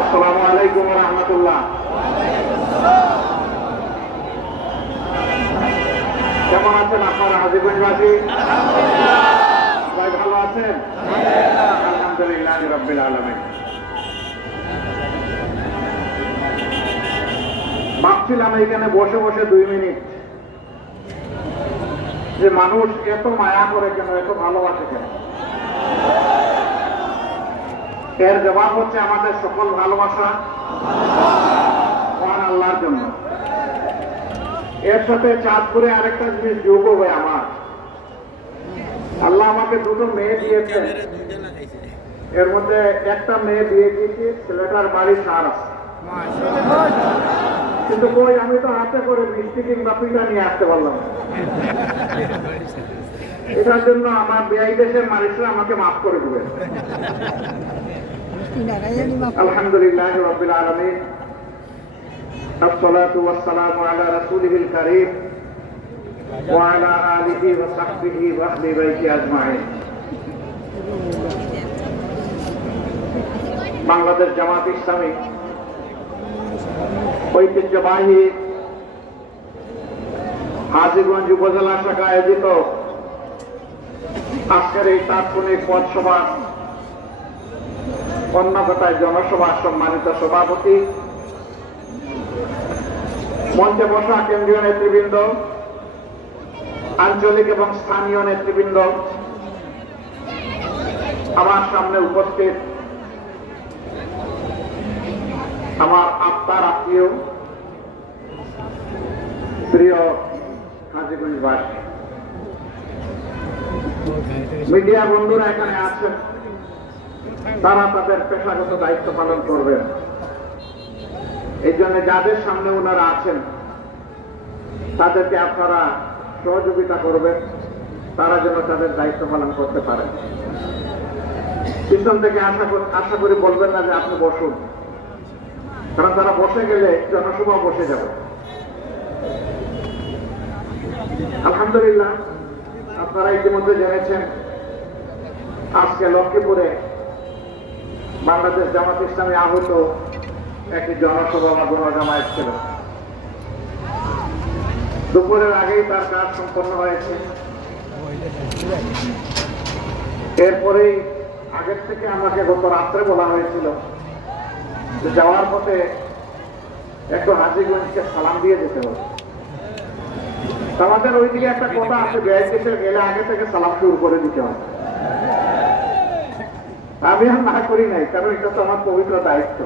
আসসালামু আলাইকুম ওয়া রাহমাতুল্লাহ। কেমন আছেন আপনারা হাজীগঞ্জবাসী? সবাই ভালো আছেন? আলহামদুলিল্লাহ রাব্বিল আলামিন। ভাবছিলাম এখানে বসে বসে 2 মিনিট যে মানুষ এত মায়া করে কেন, এত ভালোবাসে কেন? এর জবাব হচ্ছে আমাদের সকল ভালোবাসা মহান আল্লাহর জন্য। এর সাথে চাঁদপুরে আরেকটা জিনিস যোগ হবে আমার। আল্লাহ আমাকে 2টো মেয়ে দিয়েছেন, এর মধ্যে একটা মেয়ে বিয়ে দিয়েছি, ছেলেটার বাড়ি সার আছে, কিন্তু কই আমি তো হাতে করে মিষ্টি কিংবা পিঠা নিয়ে আসতে পারলাম না। এটার জন্য আমার বেআই দেশের মানুষরা আমাকে মাফ করে দেবে। আলহামদুলিল্লাহ রাব্বিল আলামিন, আসসালাতু ওয়াসসালামু আলা রাসূলিল কারীম ওয়া আলা আলিহি ওয়া সাহবিহি ওয়া আহলি বাইতি আজমাইন। বাংলাদেশ জামাত ইসলামী ঐতিহ্যবাহী হাজীগঞ্জ উপজেলা শাখা আয়োজিত আজকের এই তাৎক্ষণিক পথসভা, অন্য কথায় জনসভা সম্মানিত সভাপতি, মঞ্চে বসা কেন্দ্রীয় নেতৃবৃন্দ, আঞ্চলিক এবং স্থানীয় নেতৃবৃন্দ, আমার সামনে উপস্থিত আমার আত্মার আত্মীয় প্রিয় হাজীগঞ্জবাসী, মিডিয়া বন্ধুরা এখানে আছেন, তারা তাদের পেশাগত দায়িত্ব পালন করবেন। এই জন্য যাদের সামনে ওনারা আছেন তাদেরকে আপনারা সহযোগিতা করবেন, তারা যেন তাদের দায়িত্ব পালন করতে পারেন। পিছন থেকে আশা করি বলবেন না যে আপনি বসুন, কারণ তারা বসে গেলে জনসভা বসে যাবে। আলহামদুলিল্লাহ, আপনারা ইতিমধ্যে জেনেছেন আজকে লক্ষ্মীপুরে বাংলাদেশ জামাত ইসলামী আহত একটি জনসভা বা গণজামায়াত ছিল। দুপুরের আগেই তার কাজ সম্পন্ন হয়েছে। এরপরেই আগের থেকে আমাকে গত রাত্রে বলা হয়েছিল যে যাওয়ার পথে একটু হাজীগঞ্জকে সালাম দিয়ে যেতে হবে। আমাদের ওইদিকে একটা কথা আছে, বেআই দেশে গেলে আগে থেকে সালাম শুরু করে দিতে হবে। আমি আর না করি নাই, কারণ এটা তো আমার পবিত্র দায়িত্ব।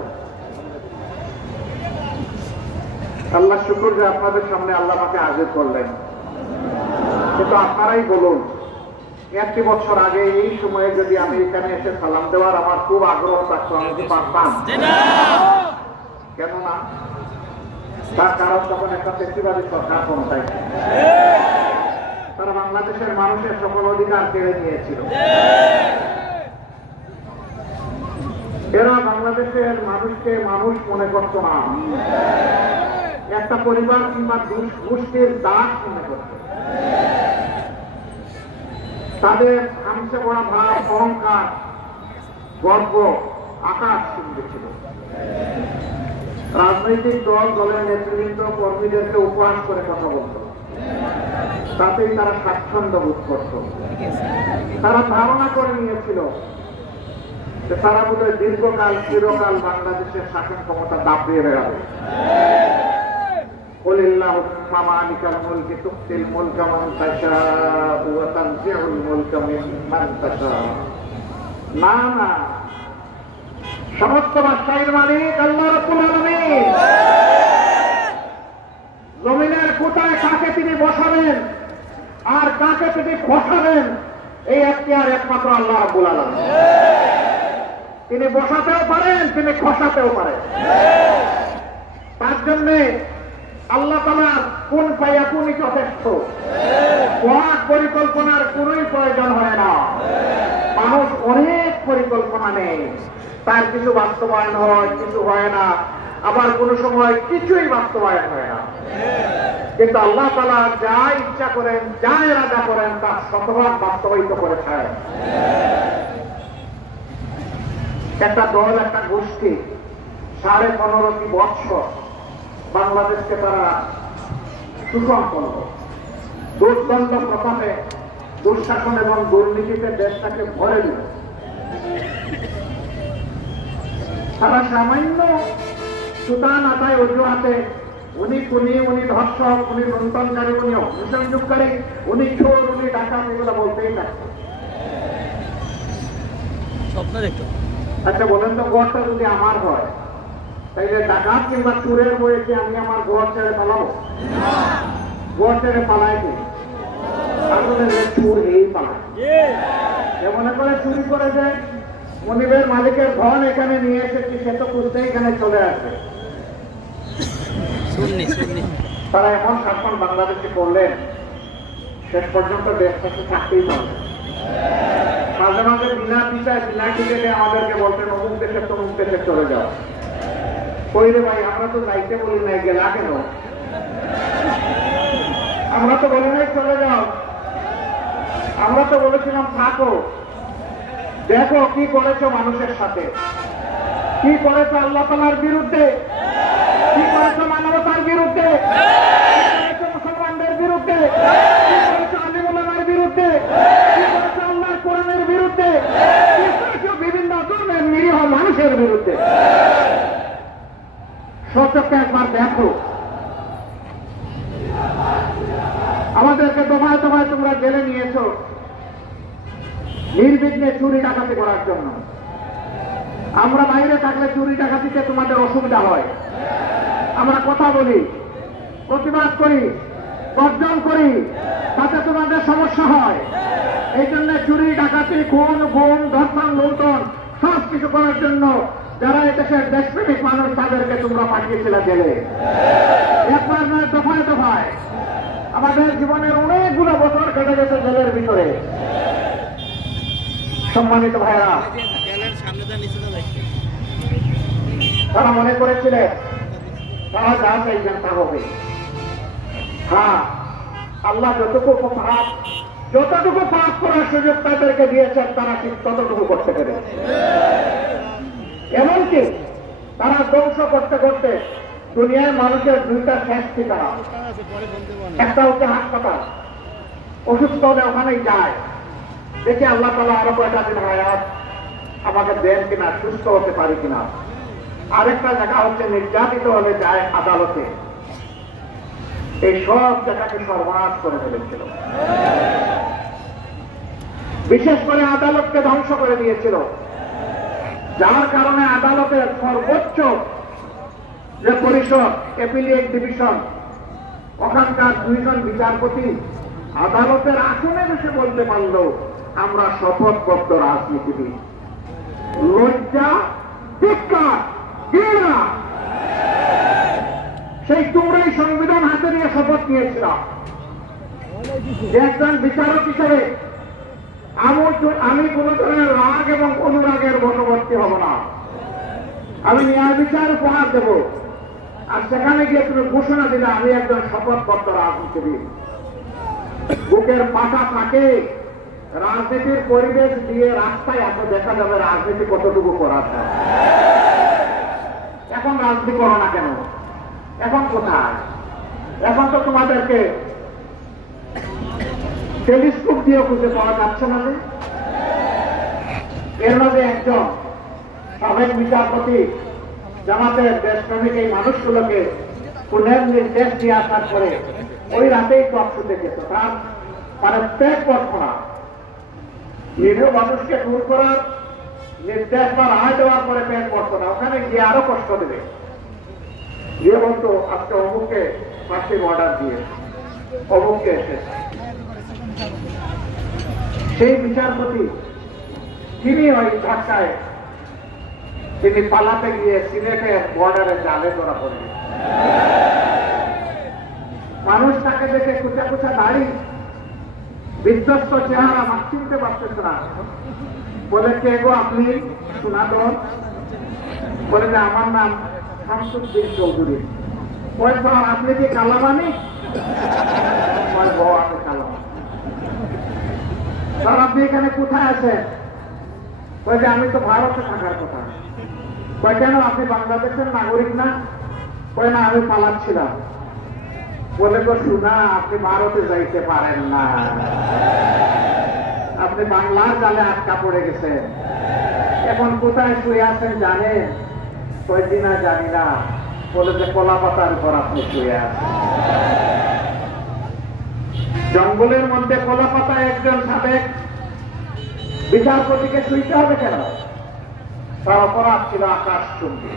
আল্লাহ শুকর যে আপনাদের সামনে আল্লাহ আমাকে হাজির করলেন। কিন্তু আপনারাই বলুন, 1 বছর আগে এই সময়ে যদি আমি এখানে এসে সালাম দেওয়ার আমার খুব আগ্রহ থাকতো, আমি কি পারতাম? কেন না? তার কারণ তখন একটা ফেস্টিভালি সরকার ক্ষমতায়, তারা বাংলাদেশের মানুষের সকল অধিকার কেড়ে নিয়েছিল। এরা বাংলাদেশের মানুষকে মানুষ মনে করত না, একটা পরিবার কিংবা গোষ্ঠীর দাস মনে করত। তাদের হামসে বড়া ভাব, অহংকার, গর্ব আকাশ ছুঁয়ে ছিল। রাজনৈতিক দলের নেতৃবৃন্দ কর্মীদেরকে উপহাস করে কথা বলত, তাতেই তারা স্বাচ্ছন্দ্য বোধ করত। তারা ধারণা করে নিয়েছিল যে তারা বোধহয় দীর্ঘকাল চিরকাল বাংলাদেশের শাসন ক্ষমতা দাপিয়ে বেড়াবে। قل اللهم مالك الملك تؤتي الملك من تشاء وتنزع الملك ممن تشاء। না না, সমস্ত বাদশাহীর মালিক আল্লাহ রাব্বুল আলামিন। জমিনের কোথায় কাকে তিনি বসাবেন আর কাকে তিনি খসাবেন, এই এখতিয়ার একমাত্র আল্লাহ রাব্বুল আলামিন। তিনি বসাতেও পারেন, তিনি খসাতেও পারেন। তার জন্য আল্লাহ তাআলার কোন ফায়াকুনই যথেষ্ট, মহা পরিকল্পনার কোনই প্রয়োজন হয় না। মানুষ অনেক পরিকল্পনা নেই, তার কিছু বাস্তবায়ন হয়, কিছু হয় না, আবার কোন সময় কিছুই বাস্তবায়ন হয় না। কিন্তু আল্লাহ তাআলা যা ইচ্ছা করেন, যা ইরাদা করেন, তা শতভাগ বাস্তবায়িত করে ছাড়েন। একটা দল, একটা গোষ্ঠী 15.5 বৎসর বাংলাদেশকে তারা শোষণ করল, দুর্দণ্ড প্রভাবে দুঃশাসন এবং দুর্নীতিতে দেশটাকে ভরে দিল। তারা সামান্য সুতান আদায় অজুহাতে উনি খুনি, উনি ধর্ষক, উনি লুণ্ঠনকারী, উনি অগ্নিসংযোগকারী, উনি চোর, উনি ডাকাত, এগুলো বলতেই থাকতো। আচ্ছা বলেন তো, গড়টা যদি আমার হয় তাইলে ডাকাত কিংবা চোরের বইকে আমি আমার গড় ছেড়ে পালাবো? গড় ছেড়ে পালাই কি? আসলে চোর এই পালায়। মনে করে চুরি করে যায়, মনিবের মালিকের ধন এখানে নিয়ে এসেছি, সে তো খুঁজতে এখানে চলে আসবে। তারা এমন শাসন বাংলাদেশে করলেন, শেষ পর্যন্ত দেশটাকে থাকতেই পারবে। মাঝে মাঝে বিনা পিতায় বিনা টিকেটে আমাদেরকে বলতেন অমুক দেশে তমুক দেশে চলে যাও। কই রে ভাই, আমরা তো যাইতে বলি নাই, গেলা কেন? আমরা তো বলি নাই চলে যাও, আমরা তো বলেছিলাম থাকো, দেখো কি করেছো মানুষের সাথে, কি করেছো আল্লাহ তাআলার বিরুদ্ধে, কি করেছো মানবতার বিরুদ্ধে, কি করেছো মুসলমানদের বিরুদ্ধে, কি করেছো আলিম উলামার বিরুদ্ধে, কি করেছো আল্লাহর কোরআনের বিরুদ্ধে, কি করেছো বিভিন্ন ধরনের নিরীহ মানুষের বিরুদ্ধে। সত্যকে একবার দেখো। আমাদেরকে দফায় দফায় তোমরা জেলে নিয়েছো নির্বিঘ্নে চুরি ডাকাতি করার জন্য। আমরা বাইরে থাকলে চুরি ডাকাতিতে তোমাদের অসুবিধা হয়, আমরা কথা বলি, প্রতিবাদ করি, গর্জন করি, তাতে তোমাদের সমস্যা হয়। এই জন্য চুরি ডাকাতি, খুন গুম, ধর্ষণ, লুণ্ঠন সব কিছু করার জন্য যারা এদেশের দেশপ্রেমিক মানুষ তাদেরকে তোমরা পাঠিয়েছিলে জেলে। একবার নয়, দফায় দফায়। আমাদের জীবনের অনেকগুলো বছর কেটে গেছে জেলের ভিতরে। সম্মানিত ভাইরা, তারা মনে করেছিলেন তারা যা চাইবেন তা হবে। হ্যাঁ, আল্লাহ যতটুকু পাপ করার সুযোগ তাদেরকে দিয়েছেন তারা ঠিক ততটুকু করতে পেরে। এমনকি তারা ধ্বংস করতে করতে দুনিয়ায় মানুষের দুইটা শেষ ঠিকানা, একটা হচ্ছে হাসপাতাল, অসুস্থ হলে ওখানেই যায়, দেখে আল্লাহ তাআলা আরো কয়টা দিন হায়াত আমাকে দেন কিনা, সুস্থ হতে পারি কিনা। আরেকটা জায়গা হচ্ছে নির্যাতিত হলে যায় আদালতে। এই সব জায়গাকে সর্বনাশ করে ফেলেছিল, বিশেষ করে আদালতকে ধ্বংস করে দিয়েছিল, যার কারণে আদালতের সর্বোচ্চ যে পরিষদ, অ্যাপিলিয়েট ডিভিশন, ওখানকার 2 জন বিচারপতি আদালতের আসনে বসে বলতে পারল আমরা শপথবদ্ধ রাজনীতিবিদ। লজ্জা, ধিক্কার, ঘৃণা। সেই তোমরাই সংবিধান হাতে নিয়ে শপথ নিয়েছিলাম যে একজন বিচারক হিসেবে আমি কোন ধরনের রাগ এবং অনুরাগের বশবর্তী হব না, আমি ন্যায় বিচার উপহার দেব। আর সেখানে গিয়ে তুমি ঘোষণা দিলে আমি একজন শপথবদ্ধ রাজনীতিবিদ। বুকের পাটা থাকে, রাজনীতির পরিবেশ দিয়ে রাস্তায় এত দেখা যাবে রাজনীতি কতটুকু করা যায়। এখন রাজনীতি করো না কেন? এখন কোথায়? এখন তো তোমাদেরকে টেলিস্কোপ দিয়ে খুঁজে পাওয়া যাচ্ছে না। এর মধ্যে একজন সাবেক বিচারপতি জামাতের দেশপ্রেমিক এই মানুষগুলোকে পুনের নির্দেশ দিয়ে আসার পরে ওই রাতেই কষ্ট দেখেছ, তার মানে পেট পড়া নিরীহ মানুষকে দূর করার নির্দেশ বা রায় দেওয়ার পরে পেট পড়তো না, ওখানে গিয়ে আরো কষ্ট দেবে। গিয়ে বলতো আজকে অমুককে ফাঁসির অর্ডার দিয়ে অমুককে এসে। সেই বিচারপতি তিনি ওই ধাক্কায় তিনি পালাতে গিয়ে সিলেটের বর্ডারে জালে ধরা পড়লেন। মানুষ তাকে দেখে কুচা কুচা দাড়ি, বিধ্বস্ত চেহারা, মাছ চিনতে পারতেছে না। বলে কে গো আপনি? সুনাদন। বলে যে আমার নাম শামসুদ্দিন চৌধুরী। ওই স্যার আপনি কি কালামানি? আমি কালামানি। স্যার আপনি এখানে কোথায় আছেন? ওই যে আমি তো ভারতে থাকার কথা। কয় কেন আপনি বাংলাদেশের নাগরিক না? কয় না, আমি পালাচ্ছিলাম। বলে তো শোনা, আপনি ভারতে যাইতে পারেন না, আপনি বাংলার জালে আটকা পড়ে গেছেন। এখন কোথায় শুয়ে আছেন জানেন? কয়দিন জানি না, বলে যে কলা পাতার উপর আপনি শুয়ে আছেন। জঙ্গলের মধ্যে কলা পাতায় একজন সাবেক বিচারপতিকে শুইতে হবে কেন? তার অপরাধ ছিল আকাশচুম্বী।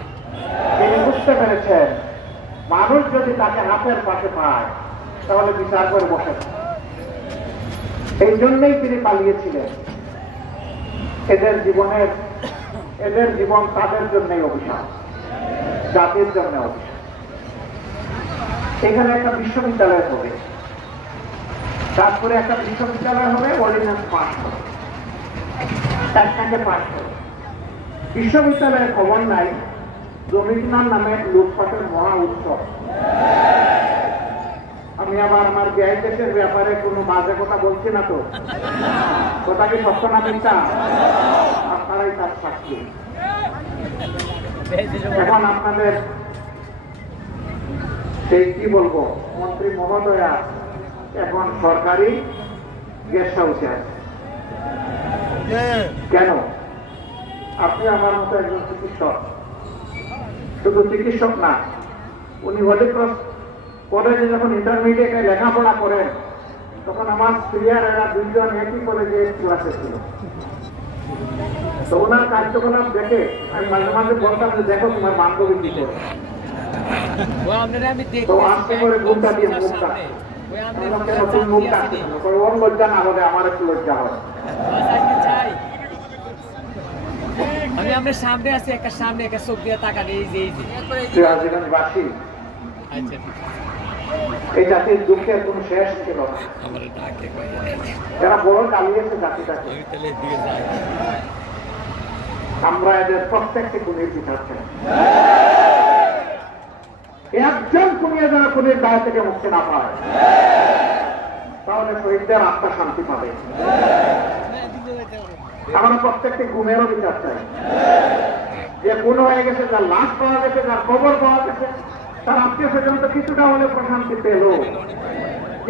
তিনি বুঝতে পেরেছেন মানুষ যদি তাকে হাতের পাশে পায় তাহলে বিচার করে বসে। এই জন্যই তিনি পালিয়েছিলেন। এদের জীবন তাদের জন্যই অভিশাপ, জাতির জন্য অভিশাপ। এখানে একটা বিশ্ববিদ্যালয় হবে, তারপরে একটা বিশ্ববিদ্যালয় হবে, অর্ডিন্যান্স পাস হবে, পাস হবে। বিশ্ববিদ্যালয়ের খবর নাই, জমিদার নামে লুটপাটের মহা উৎসব। আমি আবার আমার ব্যয় দেশের ব্যাপারে কোনো বাজে কথা বলছি না তো? কথা কি সত্য না মিথ্যা? আপনারাই তার সাক্ষী। এখন আপনাদের সেই কি বলবো, মন্ত্রী মহোদয়া এখন সরকারি গেস্ট হাউসে আছে। কেন? আপনি আমার মতো একজন চিকিৎসক, শুধু চিকিৎসক না, উনি হলি ক্রস কলেজে যখন ইন্টারমিডিয়েটে লেখাপড়া করেন তখন আমার সিনিয়র এরা দুইজন একই কলেজে ক্লাসে ছিল। তো ওনার কার্যকলাপ দেখে আমি মাঝে মাঝে বলতাম যে দেখো তোমার বান্ধবী কি করে। তো আস্তে করে ঘুমটা দিয়ে মুখটা নতুন মুখ ডাকতে ওর লজ্জা না হলে আমার একটু লজ্জা হয়। আমি আপনার সামনে আছি, একটা সামনে একটা চোখ দিয়ে তাকান। এই যে বাসী, এই জাতির দুঃখের কোন শেষ ছিল না। যারা বড় চালিয়েছে জাতিটাকে, আমরা এদের প্রত্যেককে খুনির বিচার চাই। একজন খুনিয়ে যেন খুনির দায় থেকে মুক্তি না পায়, তাহলে শহীদদের আত্মা শান্তি পাবে। আমরা প্রত্যেকটি গুণেরও বিচার চাই। যে গুণ হয়ে গেছে, যার লাশ পাওয়া গেছে, যার খবর পাওয়া গেছে, তার আত্মীয় স্বজন তো কিছুটা হলে প্রশান্তি পেল।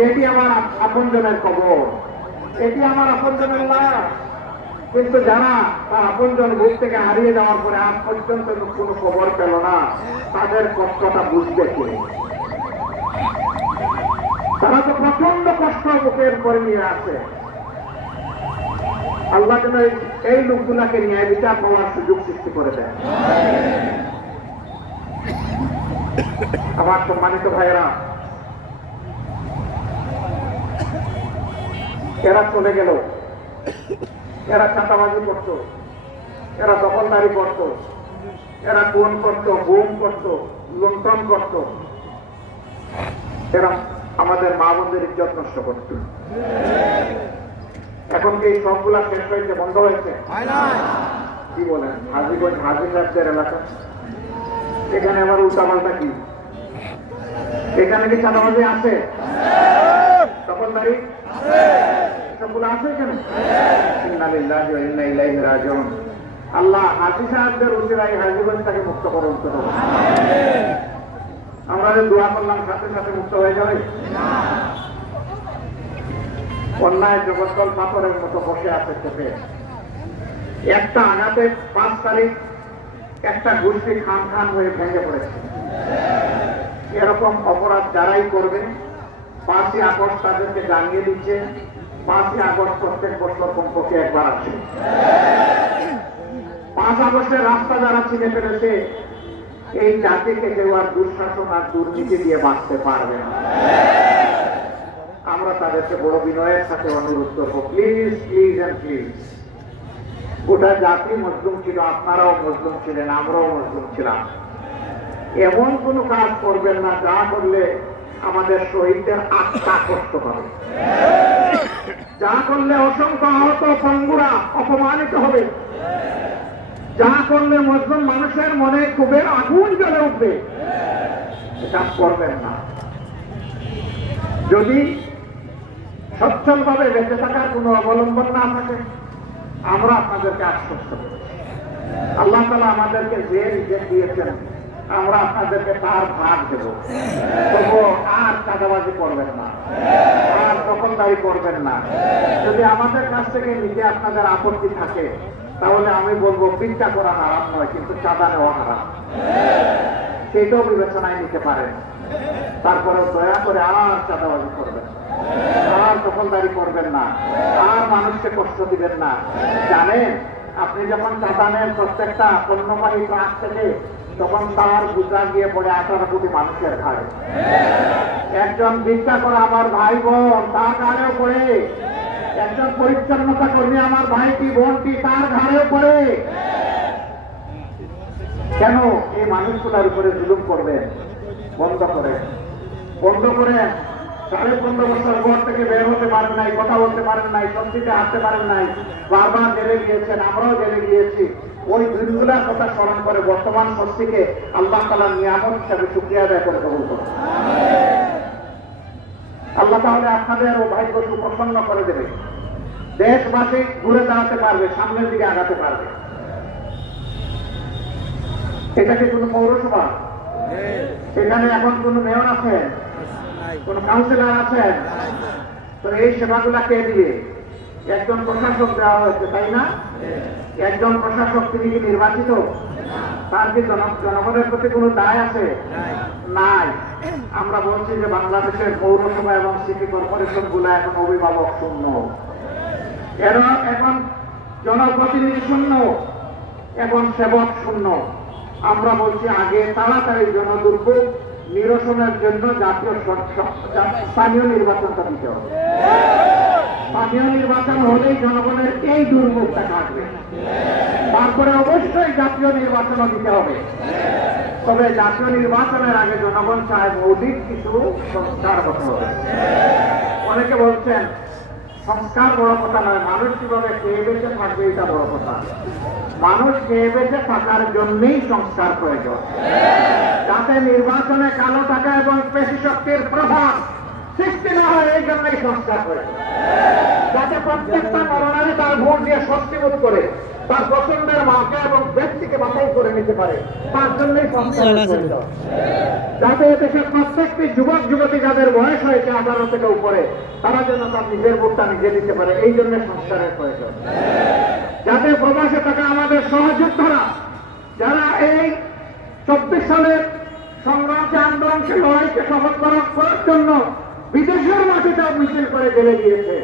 এটি আমার আপনজনের খবর, এটি আমার আপনজনের লাশ। কিন্তু যারা তার আপনজন বুক থেকে হারিয়ে যাওয়ার পরে আজ পর্যন্ত কোনো খবর পেল না, তাদের কষ্টটা বুঝবে কে? তারা তো প্রচন্ড কষ্ট বুকের করে নিয়ে আসে। আল্লাহ যেন এই লোকগুলাকে ন্যায় বিচার পাওয়ার সুযোগ সৃষ্টি করে দেয়। আমার সম্মানিত ভাইয়েরা, এরা চলে গেল, এরা চাঁদাবাজি করত, এরা দখলদারি করত, এরা খুন করত, গুম করত, লুণ্ঠন করত, এরা আমাদের মা বোনদের ইজ্জত নষ্ট করত। এখন কি এই সবগুলা শেষ হয়েছে, বন্ধ হয়েছে? কি বলেন? হাজিগঞ্জ হাজির রাজ্যের এলাকা, এখানে আবার উল্টাপাল্টা কি? এখানে কি চাঁদাবাজি আছে, দখলদারি সবগুলো আছে এখানে? ইন্না লিল্লাহি ওয়া ইন্না ইলাইহি রাজিউন। আল্লাহ হাজি সাহেবদের উসিলায় হাজিগঞ্জটাকে মুক্ত করুন। আমরা যে দোয়া করলাম সাথে সাথে মুক্ত হয়ে যাবে? অন্যায় জগৎতল পাথরের মতো বসে আছে চেপে। একটা আঘাতে 5 তারিখ একটা গোষ্ঠী খান খান হয়ে ভেঙে পড়েছে। এরকম অপরাধ যারাই করবে 5ই আগস্ট তাদেরকে জানিয়ে দিচ্ছে। 5ই আগস্ট প্রত্যেক বছর কমপক্ষে একবার আসে। 5 আগস্টের রাস্তা যারা চিনে ফেলেছে, এই জাতিকে কেউ আর দুঃশাসন আর দুর্নীতি দিয়ে বাঁচতে পারবে না। আমরা তাদেরকে বড় বিনয়ের সাথে অনুরোধ করবো, প্লিজ প্লিজ এন্ড প্লিজ। গোটা জাতি মজলুম ছিল, আপনারাও মজলুম ছিলেন, আমরাও মজলুম ছিলাম। এমন কোন কাজ করবেন না যা করলে আমাদের শহীদদের আত্মা কষ্ট পাবে, যা করলে অসংখ্য আহত পঙ্গুরা অপমানিত হবে, যা করলে মজলুম মানুষের মনে ক্ষোভের আগুন জ্বলে উঠবে। এটা করবেন না। যদি সচ্ছলভাবে বেঁচে থাকার কোনো অবলম্বন না থাকে, আমরা আপনাদেরকে আশ্বস্ত করি আল্লাহ তাআলা আমাদেরকে যে রিজিক দিয়েছেন আমরা আপনাদেরকে তার ভাগ দেব। তবু আর চাঁদাবাজি করবেন না, আর দখলদারি করবেন না। যদি আমাদের কাছ থেকে নিজে আপনাদের আপত্তি থাকে তাহলে আমি বলবো ভিক্ষা করা হারাম নয়, কিন্তু চাঁদা নেওয়া হারাম, সেটাও বিবেচনায় নিতে পারেন। তারপরে দয়া করে আর চাঁদাবাজি করবেন না, আর দখলদারি করবেন না, আর মানুষকে কষ্ট দিবেন না। জানেন, আপনি যখন চাঁদা নেন প্রত্যেকটা পণ্যবাহী ট্রাক থেকে, তখন তার বোঝা গিয়ে পড়ে 18 কোটি মানুষের ঘাড়ে। একজন ভিক্ষা করা আমার ভাই বোন তার ঘাড়েও পড়ে, একজন পরিচ্ছন্নতা কর্মী আমার ভাইটি বোনটি তার ঘাড়েও পড়ে। কেন এই মানুষগুলোর উপরে জুলুম করবেন? বন্ধ করে, বন্ধ করে। 15.5 বছর ঘর থেকে বের হতে পারেন নাই, কথা বলতে পারেন নাই, সত্যিতে হাঁটতে পারেন নাই, বারবার জেলে গিয়েছেন, আমরাও জেলে গিয়েছি। ওই দিনগুলোর কথা স্মরণ করে বর্তমান স্বস্তিকে আল্লাহ তাআলার নিয়ামত হিসাবে শুকরিয়া আদায় করে কবুল করুন। আল্লাহ তাহলে আপনাদের ও ভাগ্য সুপ্রসন্ন করে দেবে। দেশবাসী ঘুরে দাঁড়াতে পারবে, সামনের দিকে আগাতে পারবে। এটা কি কোনো পৌরসভা? এখানে এখন কোনো মেয়র আছেন, কোন কাউন্সিলর আছেন? তো এই সেবাগুলা কে দিবে? একজন প্রশাসক দেওয়া হয়েছে, তাই না? একজন প্রশাসক, তিনি কি নির্বাচিত? তার কি জনগণের প্রতি কোনো দায় আছে? নাই। আমরা বলছি যে বাংলাদেশের পৌরসভা এবং সিটি কর্পোরেশন গুলা এখন অভিভাবক শূন্য, এরা এখন জনপ্রতিনিধি শূন্য, এখন সেবক শূন্য। আমরা বলছি আগে তাড়াতাড়ি জনদুর্ভোগ নিরসনের জন্য স্থানীয় নির্বাচনটা দিতে হবে। স্থানীয় নির্বাচন হলেই জনগণের এই দুর্ভোগটা কাটবে। তারপরে অবশ্যই জাতীয় নির্বাচনও দিতে হবে। তবে জাতীয় নির্বাচনের আগে জনগণ চায় মৌলিক কিছু সংস্কার হতে হবে। অনেকে বলছেন সংস্কার বড় কথা নয়, মানুষ কিভাবে খেয়ে বেঁচে থাকবে এটা বড় কথা। মানুষ খেয়ে বেঁচে থাকার জন্যই সংস্কার প্রয়োজন, যাতে নির্বাচনে কালো টাকা এবং পেশি শক্তির প্রভাব সৃষ্টি না হয়, এই জন্যই সংস্কার প্রয়োজন। যাতে প্রত্যেকটা নরনারী তার ভোট দিয়ে স্বস্তি বোধ করে, তার পছন্দের মাকে এবং ব্যক্তিকে বাছাই করে নিতে পারে, তার জন্যই সংস্কার প্রয়োজন। যাতে দেশের প্রত্যেকটি যুবক যুবতী যাদের বয়স হয়েছে 18 থেকে উপরে, তারা যেন তার নিজের ভোটটা নিজে দিতে পারে, এই জন্য সংস্কারের প্রয়োজন। যাতে প্রবাসে থাকা আমাদের সহযোদ্ধারা, যারা এই 24 সালের সংগ্রামকে, আন্দোলনকে, লড়াইকে সফল করার জন্য বিদেশের মাটিতেও মিছিল করে জেলে গিয়েছে,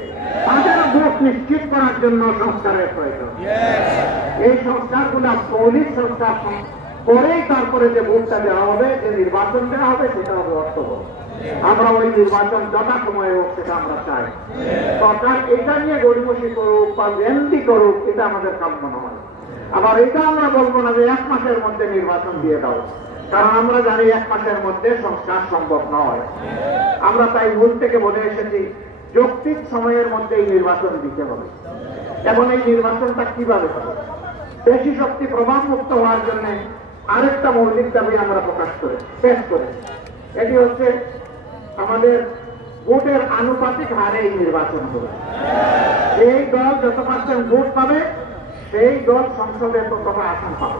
তাদের ভোট নিশ্চিত করার জন্য সংস্কারের প্রয়োজন। এই সংস্কারগুলো মৌলিক সংস্কার করেই তারপরে যে ভোটটা দেওয়া হবে, যে নির্বাচন দেওয়া হবে, সেটা হবে অর্থবহ। আমরা ওই নির্বাচন যথাসময়ে হোক সেটা আমরা চাই। সরকার এটা নিয়ে গড়িমসি করুক বা লেন্দি করুক, এটা আমাদের কাম্য নয়। আবার এটা আমরা বলবো না যে 1 মাসের মধ্যে নির্বাচন দিয়ে দাও, কারণ আমরা জানি 1 মাসের মধ্যে সংস্কার সম্ভব নয়। আমরা তাই মূল থেকে বলে এসেছি যৌক্তিক সময়ের মধ্যে এই নির্বাচন দিতে হবে। এবং এই নির্বাচনটা কিভাবে হবে? পেশি শক্তি প্রভাব মুক্ত হওয়ার জন্য আরেকটা মৌলিক দাবি আমরা পেশ করে, এটি হচ্ছে আমাদের ভোটের আনুপাতিক হারে এই নির্বাচন হবে। এই দল যত % ভোট পাবে, সেই দল সংসদে ততটা আসন পাবে।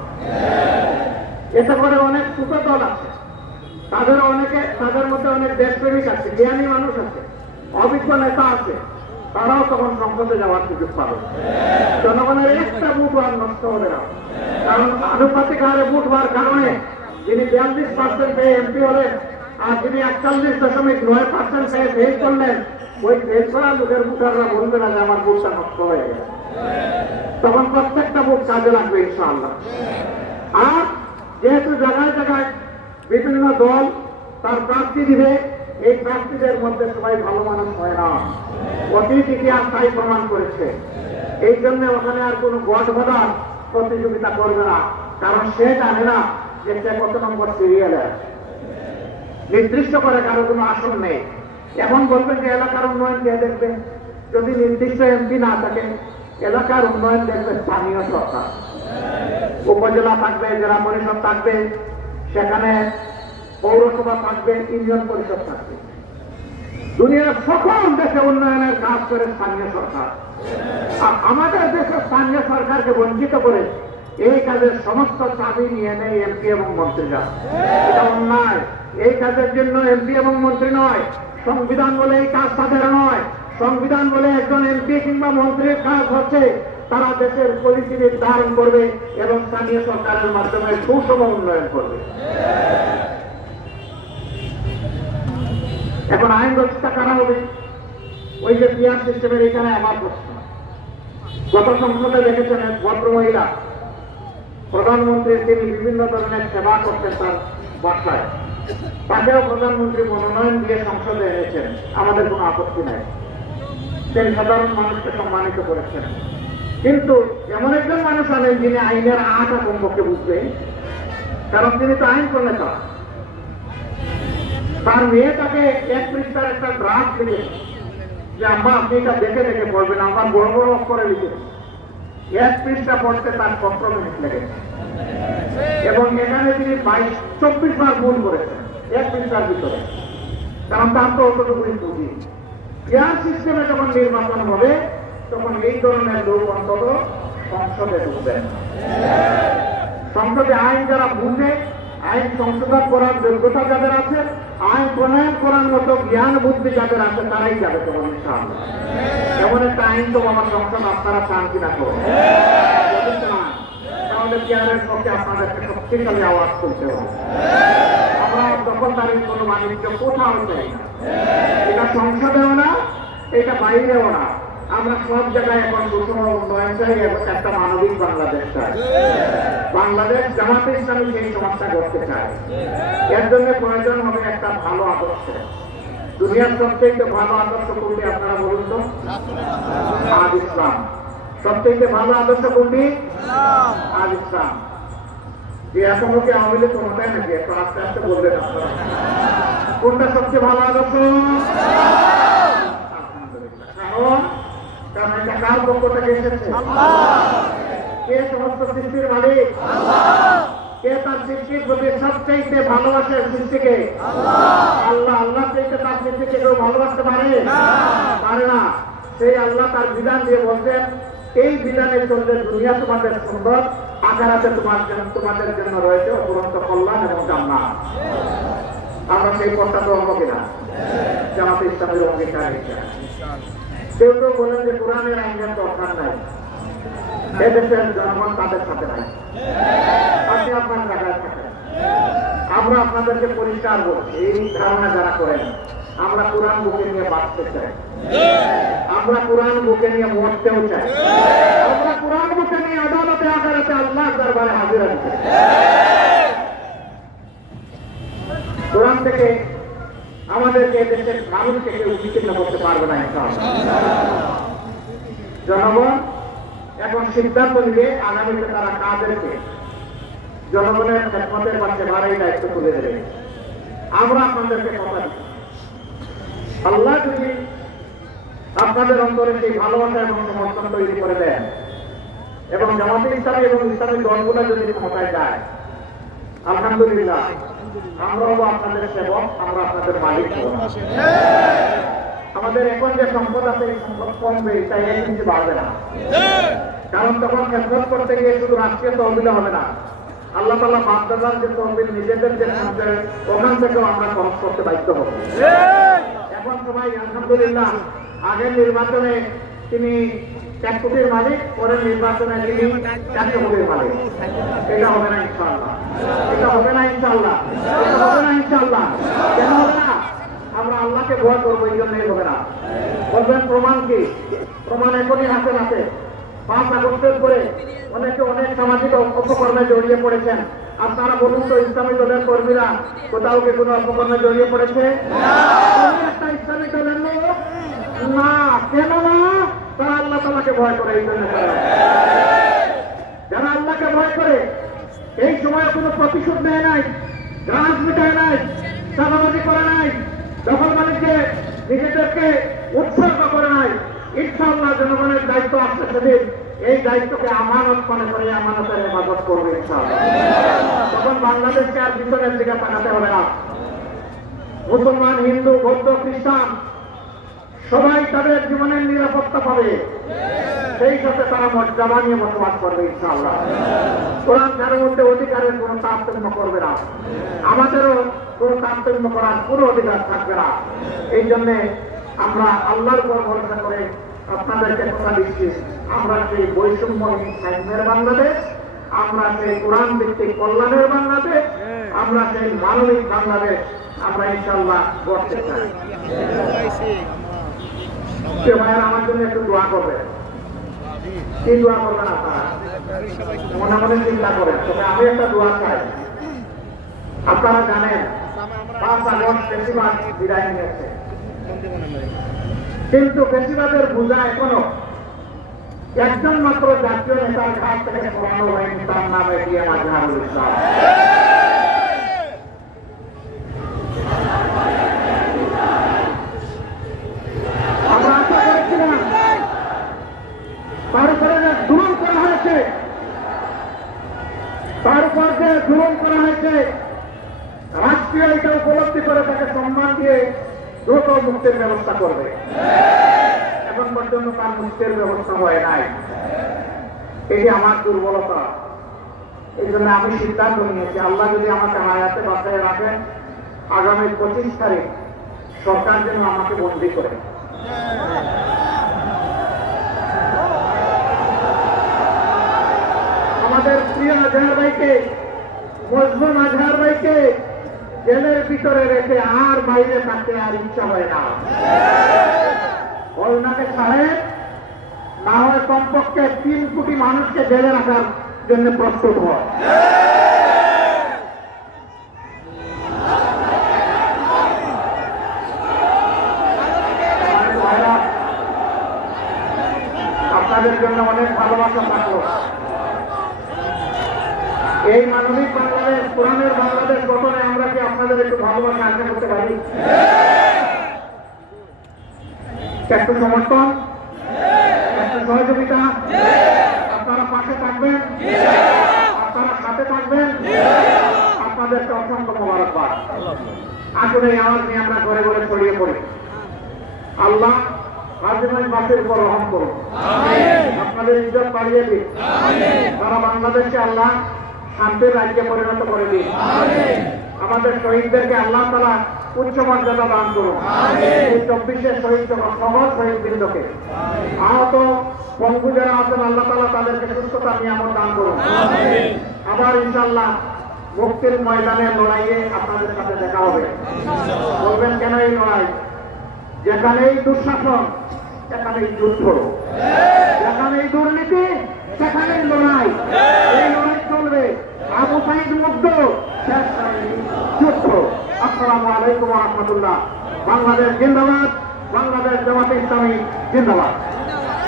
এতে করে অনেক ছোট দল আছে, তাদের মধ্যে অনেক দেশপ্রেমিক আছে, জ্ঞানী মানুষ আছে, অভিজ্ঞ নেতা আছে, তারাও তখন সংসদে যাওয়ার সুযোগ পাবে। জনগণের একটা ভোট আর নষ্ট হবে না, কারণ আনুপাতিক হারে ভোট হওয়ার কারণে যিনি 42% পেয়ে এমপি হলেন, আর যিনি 41.9% পেয়ে ফেল করলেন, ওই ফেল করা লোকের ভোটাররা বলবে না যে আমার ভোটটা নষ্ট হয়ে গেছে। তখন প্রত্যেকটা ভোট কাজে লাগবে ইনশাআল্লাহ। আর যেহেতু জায়গায় জায়গায় বিভিন্ন দল তার প্রার্থী দিবে, এই প্রার্থীদের মধ্যে সবাই ভালো মানুষ হয় না, অতীত ইতিহাস তাই প্রমাণ করেছে। এই জন্য ওখানে আর কোনো গঠবধার প্রতিযোগিতা করবে না, কারণ সে জানে না যে সে কত নম্বর সিরিয়ালে আছে। নির্দিষ্ট করে কারো কোনো আসন নেই। এখন বলবেন যে এলাকার উন্নয়ন কে দেখবে? যদি নির্দিষ্ট এমপি না থাকে, এলাকার উন্নয়ন দেখবে স্থানীয় সরকার। উপজেলা থাকবে, জেলা পরিষদ থাকবে, সেখানে পৌরসভা থাকবে, ইউনিয়ন পরিষদ থাকবে। দুনিয়ার সকল দেশে উন্নয়নের কাজ করে স্থানীয় সরকার। আর আমাদের দেশের স্থানীয় সরকারকে বঞ্চিত করে এই কাজের সমস্ত চাবি নিয়ে নেয় এমপি এবং মন্ত্রীরা। এটা অন্যায়। এই কাজের জন্য এমপি এবং মন্ত্রী নয়, সংবিধান বলে এই কাজ তাদের নয়। সংবিধান বলে একজন এমপি কিংবা মন্ত্রীর কাজ হচ্ছে তারা দেশের পলিসি নির্ধারণ করবে এবং স্থানীয় সরকারের মাধ্যমে সুষম উন্নয়ন করবে। এখন আইন ব্যবস্থা কারা হবে? ওই যে পিয়ার সিস্টেমের এখানে আমার প্রশ্ন। গত সংসদে দেখেছেন এক ভদ্রমহিলা প্রধানমন্ত্রীর তিনি বিভিন্ন ধরনের সেবা করতেন তার বাসায়, তাকেও প্রধানমন্ত্রী মনোনয়ন দিয়ে সংসদে এনেছেন, আমাদের কোনো আপত্তি নাই। তিনি সাধারণ মানুষকে সম্মানিত করেছেন। কিন্তু এমন একজন মানুষ আনেন যিনি আইনের আটা কমপক্ষে বুঝবেন, কারণ তিনি তো আইন প্রণেতা। তার মেয়ে তাকে এক পৃষ্ঠার একটা ড্রাফট দিলেন যে আম্মা আপনি এটা দেখে দেখে পড়বেন, আমার বড় বড় অক্ষরে লিখেছেন। এক পৃষ্ঠা পড়তে তার 17 মিনিট লেগেছে এবং এখানে তিনি 24 বার ভুল করেছেন এক পৃষ্ঠার ভিতরে, কারণ তার তো অতটুকুই বুঝি। পিয়ার সিস্টেমে যখন নির্বাচন হবে তখন এই ধরনের লোক অন্তত সংসদে ঢুকবেন। সংসদে আইন যারা বুঝে, আইন সংশোধন করার যোগ্যতা যাদের আছে, আইন প্রণয়ন করার মতো জ্ঞান বুদ্ধি যাদের আছে তারাই যাবে তখন ইনশাআল্লাহ। এমন একটা আইন তো আমার সংসদ আপনারা চান কিনা করুন, তাহলে পিয়ারের পক্ষে আপনাদেরকে শক্তিশালী আওয়াজ তুলতে হবে। আমরা দখলদারির কোনো বাণিজ্য কোথাও চাই না, এটা সংসদেও না, এটা বাইরেও না। আমরা সব জায়গায় এখন সুষম উন্নয়ন চাই এবং একটা মানবিক বাংলাদেশ চাই। বাংলাদেশ জামাতে ইসলামী সেই সমাজটা করতে চায়। এর জন্য প্রয়োজন হবে একটা ভালো আদর্শ। দুনিয়ার সবচেয়ে ভালো আদর্শ কোনটি আপনারা বলুন তো? আল ইসলাম। সবচেয়ে ভালো আদর্শ কোনটি? আল ইসলাম। যে এত লোকে আওয়ামী লীগ ক্ষমতায় নাকি এখন আস্তে আস্তে বলবেন আপনারা কোনটা সবচেয়ে ভালো আদর্শ? কারণ এটা কার পক্ষ থেকে এসেছে? কে সমস্ত সৃষ্টির মালিক? কে তার সৃষ্টির প্রতি সবচাইতে ভালোবাসে সৃষ্টিকে? আল্লাহ। আল্লাহ চাইতে তার সৃষ্টিকে কেউ ভালোবাসতে পারে না। সেই আল্লাহ তার বিধান দিয়ে বলছেন এই বিধানে চললে দুনিয়া তোমাদের সুন্দর, আখিরাতে তোমাদের জন্য রয়েছে অপরন্ত কল্যাণ এবং জান্নাত। আমরা সেই পথটা ধরবো কিনা? জামাতে ইসলামের অঙ্গীকার। কেউ কেউ বলেন যে কোরআনের আইনের দরকার নাই, এদেশের জনগণ তাদের সাথে নাই, আপনি আপনার জায়গায় থাকেন। আমরা আপনাদেরকে পরিষ্কার বলছি, এই ধারণা যারা করেন আমরা কোরআন বুকে নিয়ে বাঁচতে চাই, আমরা কোরআন বুকে নিয়ে মরতেও চাই, আমরা কোরআন বুকে নিয়ে আদালতে আখিরাতে আল্লাহর দরবারে হাজির হতে চাই। কোরআন থেকে আমাদেরকে দেশের মানুষকে কেউ বিচ্ছিন্ন করতে পারবে না ইনশাআল্লাহ। জনগণ এখন সিদ্ধান্ত নিবে আগামীতে তারা কাদেরকে জনগণের খেদমতের পাশে বাড়াই দায়িত্ব তুলে দেবে। আমরা আপনাদেরকে কথা দিচ্ছি, আল্লাহ যদি আপনাদের অন্তরে সেই ভালোবাসা এবং সমর্থন তৈরি করে দেন এবং জামাতে ইসলামী এবং ইসলামী দলগুলো যদি ক্ষমতায় যায়, আলহামদুলিল্লাহ আমরা হবো আপনাদের সেবক, আমরা আপনাদের মালিক হব। আমাদের এখন যে সম্পদ আছে এই সম্পদ কমবে, তাই এই কিন্তু বাড়বে না। কারণ তখন খেদমত করতে গিয়ে শুধু রাষ্ট্রীয় তহবিলে হবে না, আল্লাহ তাআলা বাপদাদার যে তহবিল নিজেদের যে সঞ্চয় ওখান থেকেও আমরা খরচ করতে বাধ্য হব। এখন সবাই আলহামদুলিল্লাহ আগের নির্বাচনে তিনি 1 কোটির মালিক, পরের নির্বাচনে তিনি 400 কোটির মালিক। এটা হবে না ইনশাআল্লাহ, এটা হবে না ইনশাআল্লাহ, এটা হবে না ইনশাআল্লাহ। কেন হবে না? আমরা আল্লাহকে ভয় করবো, এই জন্যই হবে না। বলবেন প্রমাণ কি? প্রমাণ এখনই হাতে নাতে। 5 আগস্টের পরে অনেকে অনেক সামাজিক অপকর্মে জড়িয়ে পড়েছেন। আপনারা বলুন তো ইসলামী দলের কর্মীরা কোথাও কি কোনো অপকর্মে জড়িয়ে পড়েছে? একটা ইসলামী দলের লোক না। কেন না? তারা আল্লাহ তাআলাকে ভয় করে। এই জন্য যারা আল্লাহকে ভয় করে এই সময় কোনো প্রতিশোধ নেয় নাই, গ্রাস মিটায় নাই, চাঁদাবাজি করে নাই, দখল বাণিজ্যে নিজেদেরকে উৎসর্গ করে নাই। ইনশাআল্লাহ জনগণের দায়িত্ব আসছে সেদিন এই দায়িত্বকে আমানত মনে করে আমানতের হেফাজত করবে ইনশাআল্লাহ। তখন বাংলাদেশকে আর পিছনের দিকে তাকাতে হবে না। মুসলমান, হিন্দু, বৌদ্ধ, খ্রিস্টান সবাই তাদের জীবনের নিরাপত্তা পাবে। সেই সাথে তারা মর্যাদা নিয়ে বসবাস করবে ইনশাআল্লাহ। কোরআন যার মধ্যে অধিকারের কোনো তারতম্য করবে না, আমাদেরও কোনো তারতম্য করার কোনো অধিকার থাকবে না। এই জন্যে আমরা আল্লাহর উপর ভরসা করে আপনাদেরকে কথা দিচ্ছি, আমরা সেই বৈষম্যহীন সাম্যের বাংলাদেশ, আমরা সেই কোরআন ভিত্তিক কল্যাণের বাংলাদেশ, আমরা সেই মানবিক বাংলাদেশ আমরা ইনশাআল্লাহ গড়তে চাই। ভাইয়েরা আমার জন্য একটু দোয়া করবে। কি দোয়া করবেন আপনারা? মনে মনে চিন্তা করেন। তবে আমি একটা দোয়া চাই। আপনারা জানেন 5 আগস্ট ফেসিবাদ বিদায় নিয়েছে, কিন্তু ফেসিবাদের বোঝা এখনো একজন মাত্র জাতীয় নেতার ঘাট থেকে সরানো হয়নি, তার নামে দিয়ে মাজহারুল ইসলাম। আমরা আশা করেছিলাম তার উপরে যে জুলুম করা হয়েছে, তার উপর যে জুলুম করা হয়েছে, রাষ্ট্রীয় এটা উপলব্ধি করে তাকে সম্মান দিয়ে দ্রুত মুক্তির ব্যবস্থা করবে। এখন পর্যন্ত তার মুক্তির ব্যবস্থা হয় নাই, এটি আমার দুর্বলতা। এই জন্য আমি সিদ্ধান্ত নিয়েছি, আল্লাহ যদি আমাকে হায়াতে বাঁচায় রাখেন, আগামী 25 তারিখ সরকার যেন আমাকে বন্দী করে। আমাদের প্রিয় আজহার ভাইকে, মজলুম আজহার ভাইকে জেলের ভিতরে রেখে আর বাইরে থাকতে আর ইচ্ছা হয় না। ওনাকে ছাড়েন, না হয় কমপক্ষে 3 কোটি মানুষকে জেলে রাখার জন্য প্রস্তুত হয়। আপনাদের জন্য অনেক ভালোবাসা থাকলো। এই মানবিক বাংলাদেশ, কোরআনের বাংলাদেশ গঠনে আমরা কি আপনাদের একটু ভালোবাসা আশা করতে পারি? একটু সমর্থন, একটু সহযোগিতা, আপনারা পাশে থাকবেন, আপনারা সাথে থাকবেন, আপনাদেরকে অসংখ্য মোবারকবাদ। আসলে এই আওয়াজ নিয়ে আমরা ঘরে ঘরে ছড়িয়ে পড়ি। আল্লাহ আজিমাই মাসের উপর রহম করুন, আপনাদের ইজ্জত বাড়িয়ে দিন, সারা বাংলাদেশকে আল্লাহ শান্তির রাজ্যে পরিণত করে দিন। আমাদের শহীদদেরকে আল্লাহ তাআলা উচ্চ মর্যাদা দান করুন। এই 24 শহীদ সকল শহীদবৃন্দকে, আহত পঙ্গু যারা আছেন আল্লাহ তাআলা তাদেরকে সুস্থতা নিয়ামত দান করুন। আবার ইনশাআল্লাহ মুক্তির ময়দানে লড়াইয়ে আপনাদের সাথে দেখা হবে। বলবেন কেন এই লড়াই? যেখানেই দুঃশাসন সেখানেই যুদ্ধ, যেখানেই দুর্নীতি সেখানেই লড়াই। এই লড়াই চলবে। আবু সাইদ মুগ্ধ, শেষ যুদ্ধ। আসসালামু আলাইকুম ওয়া রাহমাতুল্লাহ। বাংলাদেশ জিন্দাবাদ, বাংলাদেশ জামাতে ইসলামী জিন্দাবাদ।